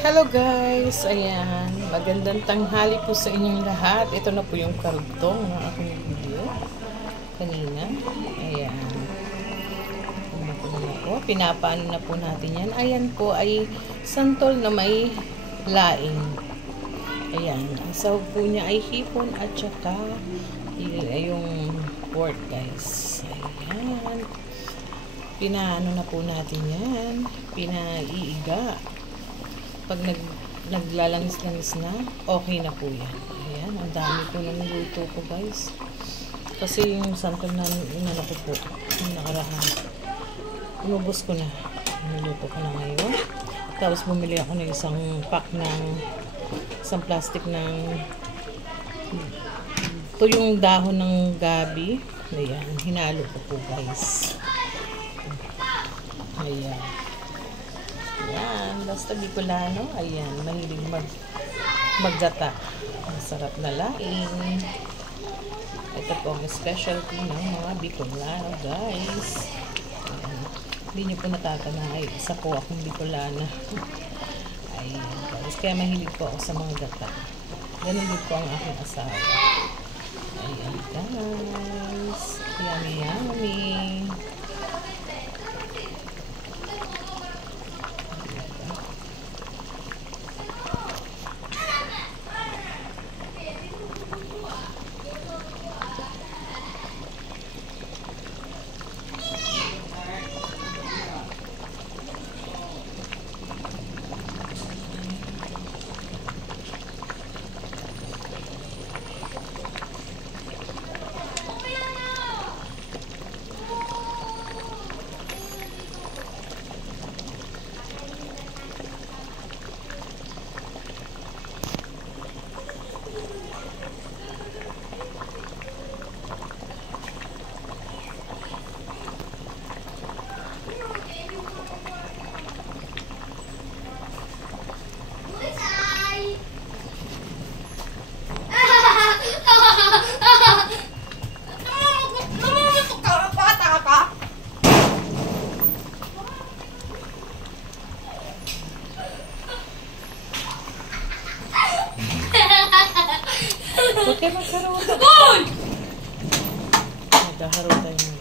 Hello guys! Ayan, magandang tanghali po sa inyong lahat. Ito na po yung karugtong ng aking video kanina. Ayan. Pinapaano na po natin yan. Ayan po ay santol na may laing. Ayan. Ang sahog po niya ay hipon at saka yung pork guys. Ayan. Pinaano na po natin yan. Pinaiiga. Pag naglalangis-langis na, okay na po yan. Ayan, ang dami po ng luto ko guys. Kasi yung santol na inano ko po, yung nakaraan, inubos ko na. Niluto ko na ngayon. Tapos bumili ako ng isang pack ng, isang plastic ng, ito yung dahon ng gabi. Ayan, hinalo ko po guys. Ayan. Ayan, basta Bicolano. Ayan, mahilig maggata. Masarap na laing. Ito po ang specialty ng mga Bicolano, guys. Ayan. Hindi nyo po natatanong, ay isa po akong Bicolana. Ayan, guys. Kaya mahilig po ako sa mga gata. Ganun din po ang aking asawa. Ayan, guys. Yummy, yummy. Huwag kayo magkaroon. Magkakaroon tayo ng